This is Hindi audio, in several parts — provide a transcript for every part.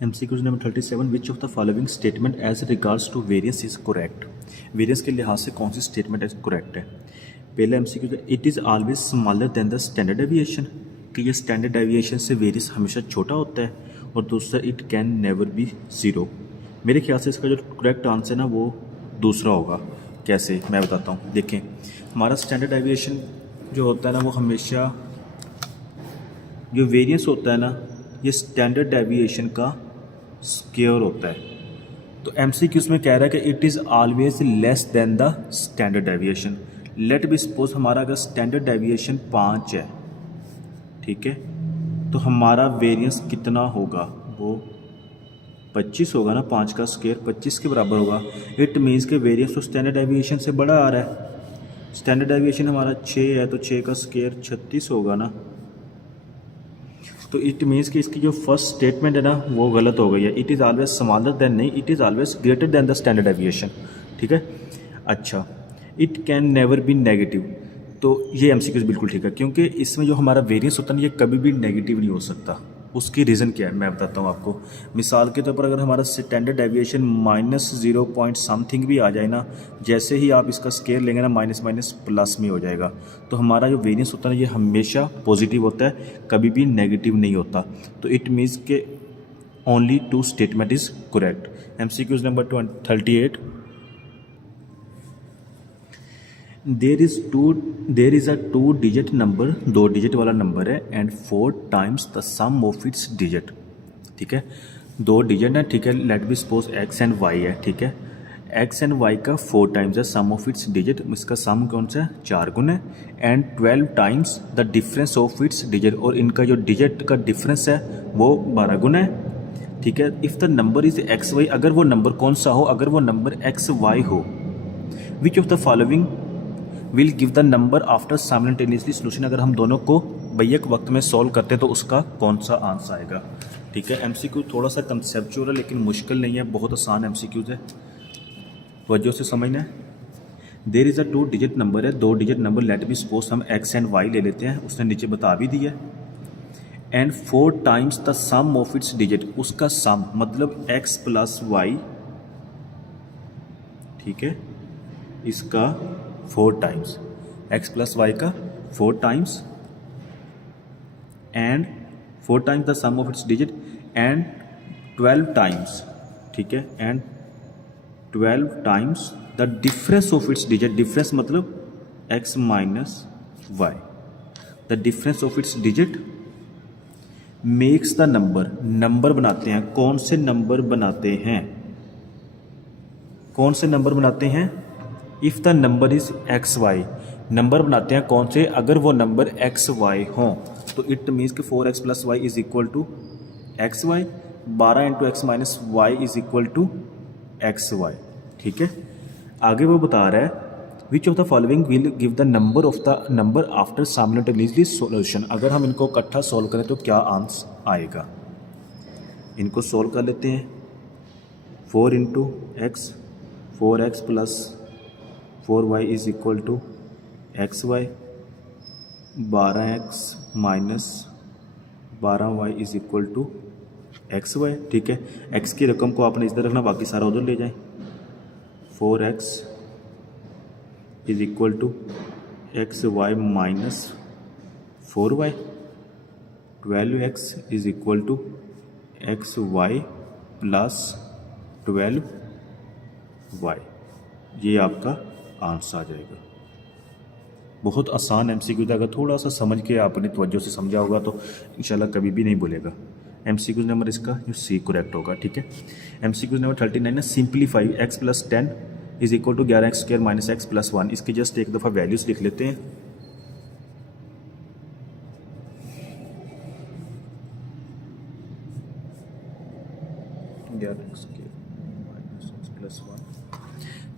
MCQ number 37 which of the following statement as regards to variance is correct. Variance के लिहाज से कौन सी स्टेटमेंट करेक्ट है। पहला MCQ it is always smaller then the standard deviation, कि ये स्टैंडर्ड डेविएशन से वेरियंस हमेशा छोटा होता है। और दूसरा it can never be zero. मेरे ख्याल से इसका जो करेक्ट आंसर है ना वो दूसरा होगा। कैसे, मैं बताता हूँ। देखें, हमारा स्टैंडर्ड डेविएशन जो होता है ना वो हमेशा, जो वेरियंस होता है ना ये स्टैंडर्ड डेविएशन का स्क्वायर होता है। तो MCQs में कह रहा है कि it is always less than the standard deviation. Let be suppose हमारा अगर स्टैंडर्ड डेविएशन 5 है, ठीक है, तो हमारा वेरियंस कितना होगा, वो 25 होगा ना। 5 का स्क्वायर 25 के बराबर होगा। इट मीन्स के वेरियंस तो स्टैंडर्ड डेविएशन से बड़ा आ रहा है। स्टैंडर्ड डेविएशन हमारा 6 है तो 6 का स्क्वायर 36 होगा ना। तो इट मीन्स कि इसकी जो फर्स्ट स्टेटमेंट है ना वो गलत हो गई है। It is always smaller than, नहीं, it is always greater than the standard deviation. ठीक है। अच्छा, it can never be negative, तो ये MCQ बिल्कुल ठीक है, क्योंकि इसमें जो हमारा वेरियंस होता है ना ये कभी भी नेगेटिव नहीं हो सकता। उसकी रीज़न क्या है मैं बताता हूँ आपको। मिसाल के तौर पर अगर हमारा स्टैंडर्ड डेविएशन -0 पॉइंट समथिंग भी आ जाए ना, जैसे ही आप इसका स्केयर लेंगे ना माइनस माइनस प्लस में हो जाएगा। तो हमारा जो वेरियंस होता है ना ये हमेशा पॉजिटिव होता है, कभी भी नेगेटिव नहीं होता। तो इट मीन्स के only 2 statement is correct. MCQ number 38, there is a 2 digit number, 2 digit वाला नंबर है, and 4 times the sum of its digit. ठीक है, 2 डिजिट है, ठीक है, let be suppose x and y है, ठीक है। x एंड y का 4 टाइम्स है सम ऑफ इट्स डिजिट, इसका सम कौन सा है, 4 गुना है, and 12 times the difference of its digit, और इनका जो डिजिट का डिफरेंस है वो 12 गुना है। ठीक है। If the number is xy, अगर वो नंबर कौन सा हो, अगर वो नंबर xy हो, विच of the following will give the number after simultaneously solution, अगर हम दोनों को बैक वक्त में सॉल्व करते हैं तो उसका कौन सा आंसर आएगा। ठीक है। MCQ थोड़ा सा कंसेप्चुअल है लेकिन मुश्किल नहीं है, बहुत आसान MCQ है, वजह से समझना है। There is a 2 digit number है, 2 digit number, let be suppose हम x एंड y ले लेते हैं, उसने नीचे बता भी दिया। And 4 times the sum of its digit, उसका सम मतलब x प्लस वाई, ठीक है, इसका 4 टाइम्स, x प्लस वाई का 4 times, and 4 times the sum of its digit, and 12 times, ठीक है, and 12 times the difference of its digit. Difference मतलब x minus y, the difference of its digit makes the number, number बनाते हैं, कौन से नंबर बनाते हैं, कौन से नंबर बनाते हैं, if the number is XY, number बनाते हैं कौन से, अगर वो नंबर XY हों, तो इट मीन्स कि 4x plus y is equal to XY, 12 into x minus y is equal to XY। ठीक है। आगे वो बता रहा है which of the following will give the number after simultaneously solution, अगर हम इनको इकट्ठा सॉल्व करें तो क्या आंसर आएगा। इनको सॉल्व कर लेते हैं। 4 into x, 4x plus 4y is equal to XY, 12x minus 12y is equal to XY। ठीक है। x की रकम को आपने इधर रखना, बाकी सारा उधर ले जाएं। 4x is equal to XY minus 4y, 12x is equal to XY plus 12y, ये आपका आंसर आ जाएगा। बहुत आसान MCQ था, अगर थोड़ा सा समझ के आपने तवज्जो से समझा होगा तो इंशाल्लाह कभी भी नहीं भूलेगा। MCQ नंबर इसका जो C करेक्ट होगा। ठीक है। MCQ नंबर 39 है, simplify x plus 10 is equal to 11x square minus x plus 1। इसकी जस्ट एक दफ़ा वैल्यूज़ लिख लेते हैं।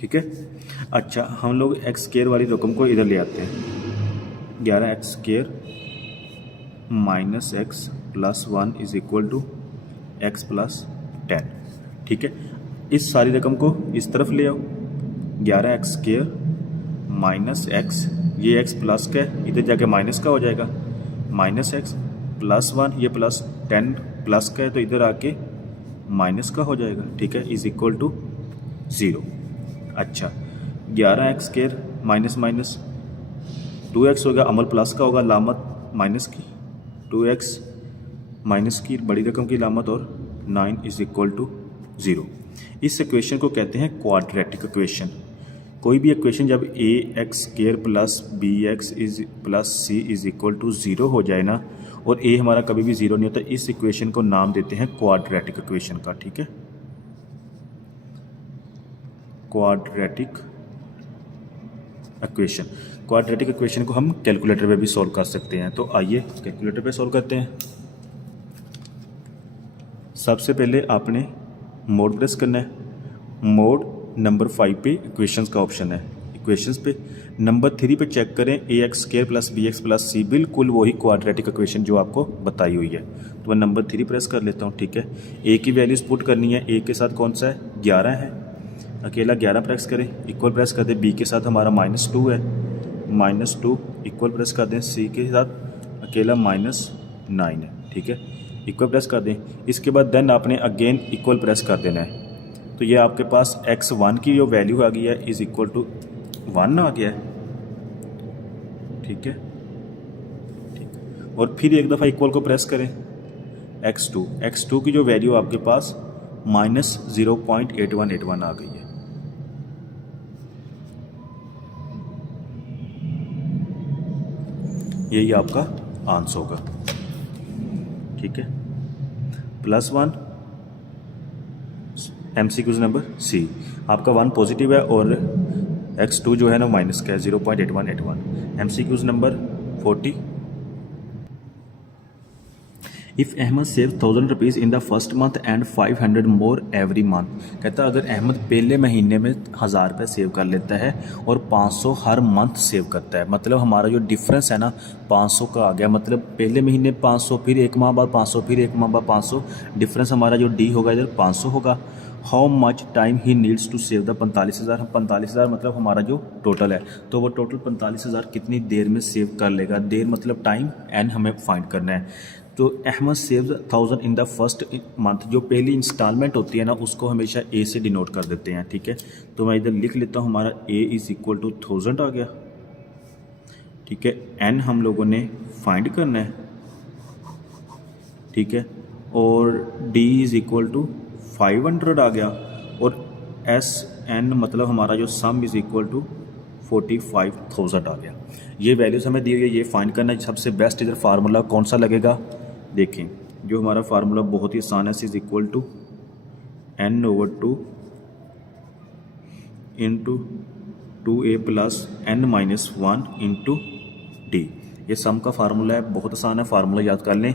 ठीक है। अच्छा, हम लोग x स्क्वायर वाली रकम को इधर ले आते हैं। 11x square minus x plus 1 is equal to x plus 10। ठीक है। इस सारी रकम को इस तरफ ले आओ। 11x स्क्वायर माइनस x, ये x प्लस का है, इधर जाके माइनस का हो जाएगा, माइनस x प्लस 1, ये प्लस 10 प्लस का है तो इधर आके माइनस का हो जाएगा, ठीक है, इज इक्वल टू 0। अच्छा 11x square minus minus 2x होगा, अमल प्लस का होगा, लामत माइनस की, 2x माइनस की बड़ी रकम की लामत, और 9 इज इक्वल टू 0। इस इक्वेशन को कहते हैं क्वाड्रेटिक इक्वेशन। कोई भी इक्वेशन जब a x square plus b x is plus c is equal to 0 हो जाए ना, और ए हमारा कभी भी 0 नहीं होता, इस इक्वेशन को नाम देते हैं क्वाड्रेटिक इक्वेशन का, ठीक है, क्वाड्रेटिक इक्वेशन। क्वाड्रेटिक इक्वेशन को हम कैलकुलेटर पे भी सॉल्व कर सकते हैं, तो आइए कैलकुलेटर पे सॉल्व करते हैं। सबसे पहले आपने मोड प्रेस करना है, मोड नंबर 5 पे इक्वेशंस का ऑप्शन है, इक्वेशंस पे नंबर 3 पे चेक करें, a x square plus b x plus c, बिल्कुल वही क्वाड्रेटिक इक्वेशन जो आपको बताई हुई है। तो मैं नंबर 3 प्रेस कर लेता हूँ, ठीक है। ए की वैल्यूज़ पुट करनी है, ए के साथ कौन सा है, 11 है, अकेला 11 प्रेस करें, इक्वल प्रेस कर दें, बी के साथ हमारा -2 है, -2 इक्वल प्रेस कर दें, सी के साथ अकेला -9 है, ठीक है, इक्वल प्रेस कर दें। इसके बाद देन आपने अगेन इक्वल प्रेस कर देना है, तो ये आपके पास x1 की जो वैल्यू आ गई है इज़ इक्वल टू 1 आ गया है, ठीक है, ठीक। और फिर एक दफ़ा इक्वल को प्रेस करें, x2 की जो वैल्यू आपके पास -0.8181 आ गई है। यही आपका आंसर होगा, ठीक है। +1 MCQs नंबर सी, आपका 1 पॉजिटिव है और x2 जो है ना माइनस का है 0.8181। MCQs number 40, if Ahmed save 1000 rupees in the first month and 500 more every month. कहता है अगर अहमद पहले महीने में 1000 रुपये सेव कर लेता है और 500 हर मंथ सेव करता है, मतलब हमारा जो डिफरेंस है ना 500 का आ गया, मतलब पहले महीने 500, फिर एक माह बाद 500, फिर एक माह बाद 500, डिफरेंस हमारा जो डी होगा इधर 500 होगा। How much time he needs to save the 45,000, 45,000 मतलब हमारा जो टोटल है, तो वो टोटल 45,000 कितनी देर में सेव कर लेगा, देर मतलब टाइम, एन हमें फाइंड करना है। तो Ahmed save 1000 in the first month, जो पहली इंस्टॉलमेंट होती है ना उसको हमेशा ए से डिनोट कर देते हैं, ठीक है। तो मैं इधर लिख लेता हूँ, हमारा ए इज़ इक्वल टू 1000 आ गया, ठीक है। एन हम लोगों ने फाइंड करना है, ठीक है, और डी इज़ इक्वल टू 500 आ गया, और एस एन मतलब हमारा जो सम इज़ इक्वल टू 45,000 आ गया। ये वैल्यूज़ हमें दी गई है, ये फाइंड करना है। सबसे बेस्ट इधर फार्मूला कौन सा लगेगा, देखें जो हमारा फार्मूला बहुत ही आसान है, is equal to n/2 into 2a plus n-1 into d. ये सम का फार्मूला है, बहुत आसान है, फार्मूला याद कर लें।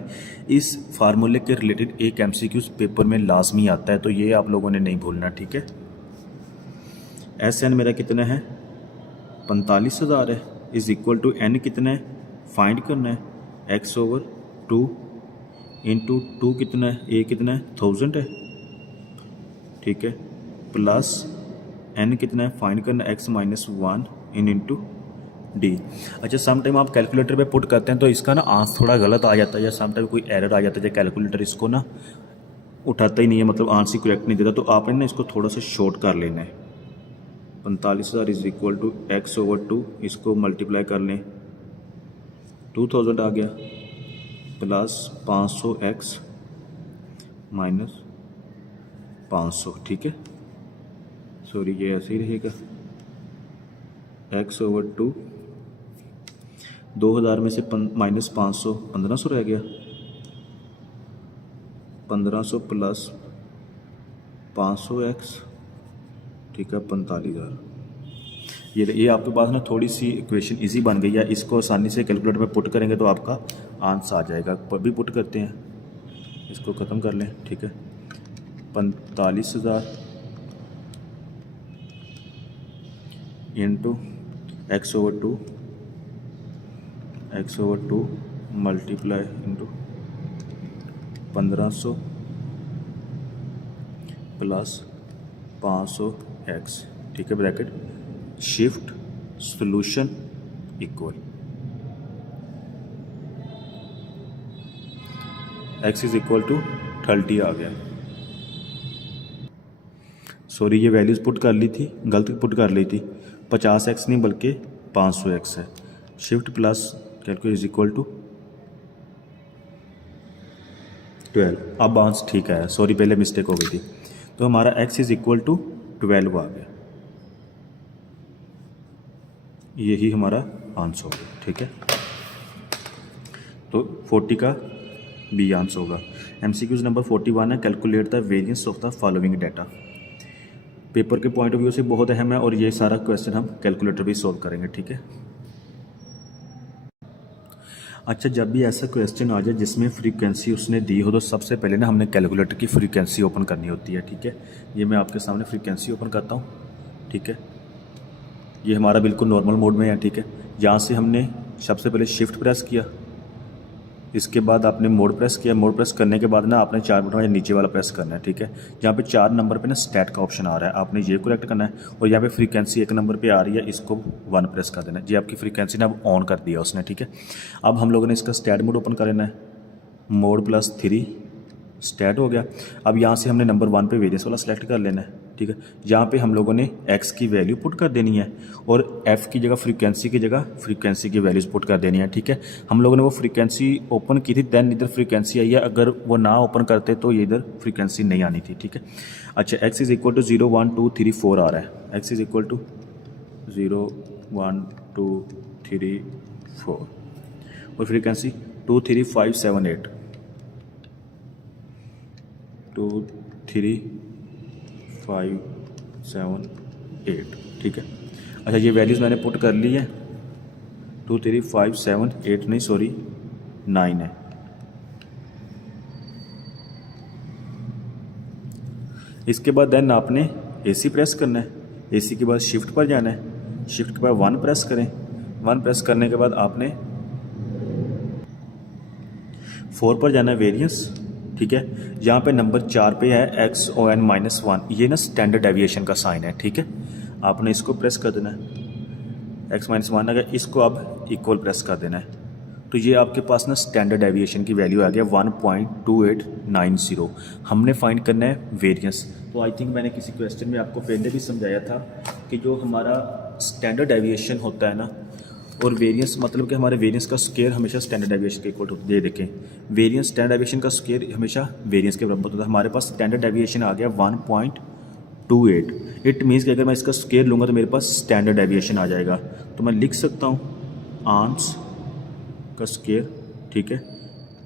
इस फार्मूले के रिलेटेड एक MCQs पेपर में लाजमी आता है, तो ये आप लोगों ने नहीं भूलना, ठीक है। SN मेरा कितना है 45,000 है, इज़ इक्वल टू n कितना है फाइंड करना है, x/2 इंटू 2 कितना है, a कितना है 1000 है, ठीक है, प्लस n कितना है फाइंड करना है, x-1 इंटू डी। अच्छा सम टाइम आप कैलकुलेटर पे पुट करते हैं तो इसका ना आंसर थोड़ा गलत आ जाता है, या सम टाइम कोई एरर आ जाता है, कैलकुलेटर इसको ना उठाता ही नहीं है, मतलब आंसर करेक्ट नहीं देता, तो आपने ना इसको थोड़ा सा शॉर्ट कर लेना है। 45,000 इज इक्वल टू x/2, इसको मल्टीप्लाई कर लें, 2000 आ गया, प्लस 500x माइनस 500, ठीक है, सॉरी ये ऐसे ही रहेगा, x/2 2000 में से माइनस 500 1500 रह गया, 1500 प्लस 500x, ठीक है 45,000। ये आपके पास ना थोड़ी सी इक्वेशन इजी बन गई है, इसको आसानी से कैलकुलेटर में पुट करेंगे तो आपका आंसर आ जाएगा। पर भी पुट करते हैं, इसको ख़त्म कर लें, ठीक है। 45,000 into x/2 multiply into 1500 plus 500x, ठीक है, bracket shift solution equal x is equal to 30 आ गया, सॉरी ये वैल्यूज़ पुट कर ली थी, गलत पुट कर ली थी, 50x नहीं बल्कि 500x है। Shift plus calculate is equal to 12। अब आंसर ठीक है, सॉरी पहले मिस्टेक हो गई थी। तो हमारा x इज इक्वल टू 12 आ गया, यही हमारा आंसर होगा। ठीक है, तो 40 का बी आंसर होगा। MCQs नंबर 41 है, calculate the variance of the following data. Paper के पॉइंट ऑफ व्यू से बहुत अहम है और ये सारा क्वेश्चन हम कैलकुलेटर भी सॉल्व करेंगे। ठीक है, अच्छा जब भी ऐसा क्वेश्चन आ जाए जिसमें फ्रीक्वेंसी उसने दी हो तो सबसे पहले ना हमने कैलकुलेटर की फ्रीक्वेंसी ओपन करनी होती है। ठीक है, ये मैं आपके सामने फ्रीक्वेंसी ओपन करता हूँ। ठीक है, ये हमारा बिल्कुल नॉर्मल मोड में है। ठीक है, यहाँ से हमने सबसे पहले शिफ्ट प्रेस किया, इसके बाद आपने मोड प्रेस किया, मोड प्रेस करने के बाद ना आपने 4 बटन या नीचे वाला प्रेस करना है। ठीक है, जहाँ पे 4 नंबर पे ना स्टैट का ऑप्शन आ रहा है, आपने ये करेक्ट करना है। और यहाँ पे फ्रीक्वेंसी 1 नंबर पे आ रही है, इसको 1 प्रेस कर देना है। ये आपकी फ्रीक्वेंसी ना अब ऑन कर दिया उसने। ठीक है, अब हम लोगों ने इसका स्टैट मोड ओपन कर लेना है, मोड +3 स्टैट हो गया। अब यहाँ से हमने नंबर 1 पे वेरिएंस वाला सेलेक्ट कर लेना है। ठीक है, यहाँ पे हम लोगों ने x की वैल्यू पुट कर देनी है और f की जगह फ्रीक्वेंसी की जगह फ्रीक्वेंसी की वैल्यूज़ पुट कर देनी है। ठीक है, हम लोगों ने वो फ्रीक्वेंसी ओपन की थी, देन इधर फ्रीक्वेंसी आई है, अगर वो ना ओपन करते तो ये इधर फ्रीक्वेंसी नहीं आनी थी। ठीक है, अच्छा x इज इक्वल टू 0 1 2 3 4 आ रहा है, x इज इक्वल टू 0 1 2 3 4 और फ्रीक्वेंसी 2 3 5 7 8 2 3 5 7 8। ठीक है, अच्छा ये वैल्यूज़ मैंने पुट कर ली है, 2 3 5 7 8 नहीं सॉरी 9 है। इसके बाद देन आपने AC प्रेस करना है, AC के बाद शिफ्ट पर जाना है, शिफ्ट के बाद 1 प्रेस करें, 1 प्रेस करने के बाद आपने 4 पर जाना है वेरिएंस। ठीक है, यहाँ पे नंबर 4 पे है XON-1, ये ना स्टैंडर्ड डेविएशन का साइन है। ठीक है, आपने इसको प्रेस कर देना है, x-1 अगर इसको अब इक्वल प्रेस कर देना है, तो ये आपके पास ना स्टैंडर्ड डेविएशन की वैल्यू आ गया 1.2890। हमने फाइंड करना है वेरिएंस। तो आई थिंक मैंने किसी क्वेश्चन में आपको पहले भी समझाया था कि जो हमारा स्टैंडर्ड डेविएशन होता है ना और वेरिएंस, मतलब कि हमारे वेरिएंस का स्केयर हमेशा स्टैंडर्ड डेविएशन के इक्वल होता है। ये देखें, वेरिएंस स्टैंडर्ड डेविएशन का स्केयर हमेशा वेरिएंस के बराबर होता है। हमारे पास स्टैंडर्ड डेविएशन आ गया 1.28। इट मीन्स कि अगर मैं इसका स्केयर लूँगा तो मेरे पास स्टैंडर्ड डेविएशन आ जाएगा। तो मैं लिख सकता हूँ आंस का स्केयर, ठीक है,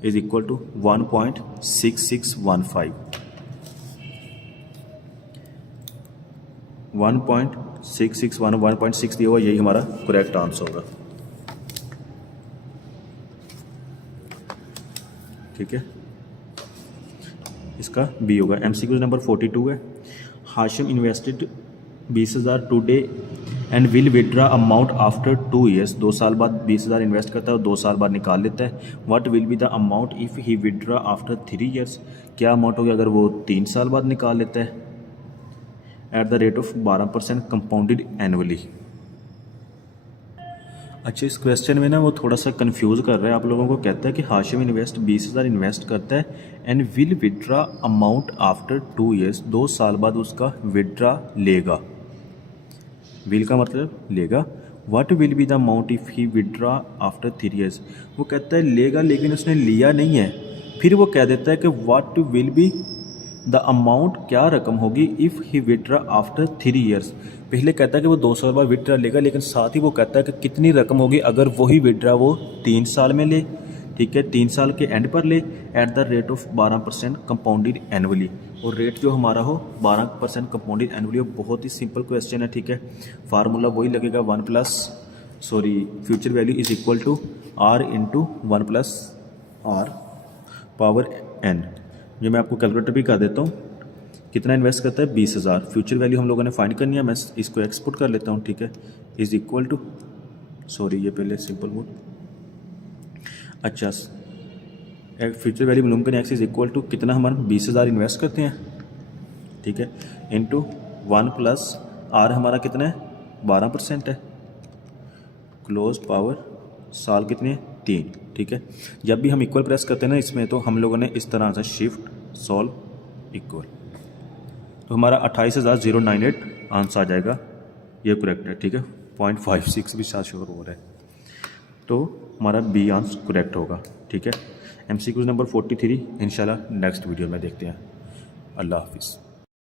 इज इक्वल टू 1.6615। 1.6 दिया हुआ, यही हमारा करेक्ट आंसर होगा। ठीक है, इसका बी होगा। MCQ नंबर 42 है, Hashim invested 20,000 today and will withdraw amount after 2 years. 2 साल बाद 20,000 इन्वेस्ट करता है और 2 साल बाद निकाल लेता है। What will be the amount if he withdraw after 3 years. क्या अमाउंट होगा अगर वो 3 साल बाद निकाल लेता है? At the rate of 12% compounded annually. अच्छा, इस क्वेश्चन में ना वो थोड़ा सा कंफ्यूज कर रहा है आप लोगों को। कहता है कि हाशिम इन्वेस्ट 20,000 इन्वेस्ट करता है and will withdraw amount after 2 years. 2 साल बाद उसका विड्रा लेगा। विल का मतलब लेगा। What will be the amount if he withdraw after 3 years. वो कहता है लेगा, लेकिन उसने लिया नहीं है। फिर वो कह देता है कि what will be the amount, क्या रकम होगी if he withdraw after 3 years. पहले कहता है कि वो 2 साल बाद विड्रा लेगा, लेकिन साथ ही वो कहता है कि कितनी रकम होगी अगर वही विड्रा वो 3 साल में ले। ठीक है, 3 साल के एंड पर ले, at the rate of 12% compounded annually. और रेट जो हमारा हो 12% कंपाउंडेड एनुअली। बहुत ही सिंपल क्वेश्चन है। ठीक है, फार्मूला वही लगेगा, future value is equal to R into 1 + R power n। जो मैं आपको कैलकुलेटर भी कर देता हूँ। कितना इन्वेस्ट करता है? 20,000। फ्यूचर वैल्यू हम लोगों ने फाइंड करनी है। मैं इसको एक्सपोर्ट कर लेता हूँ। ठीक है, इज इक्वल टू, ये पहले सिंपल मोड। अच्छा, फ्यूचर वैल्यू मालूम करें, एक्स इज इक्वल टू कितना हमारा 20,000 इन्वेस्ट करते हैं। ठीक है, इंटू 1 + R हमारा कितना है? 12% है। क्लोज पावर साल कितने? 3। ठीक है, जब भी हम इक्वल प्रेस करते हैं ना इसमें, तो हम लोगों ने इस तरह से शिफ्ट सॉल्व इक्वल। तो हमारा 28,098 आंसर आ जाएगा, ये करेक्ट है, ठीक है। 0.56 भी साथ श्योर हो रहा है, तो हमारा बी आंसर करेक्ट होगा, ठीक है। MCQ नंबर 43 इंशाल्लाह नेक्स्ट वीडियो में देखते हैं। अल्लाह हाफिज़।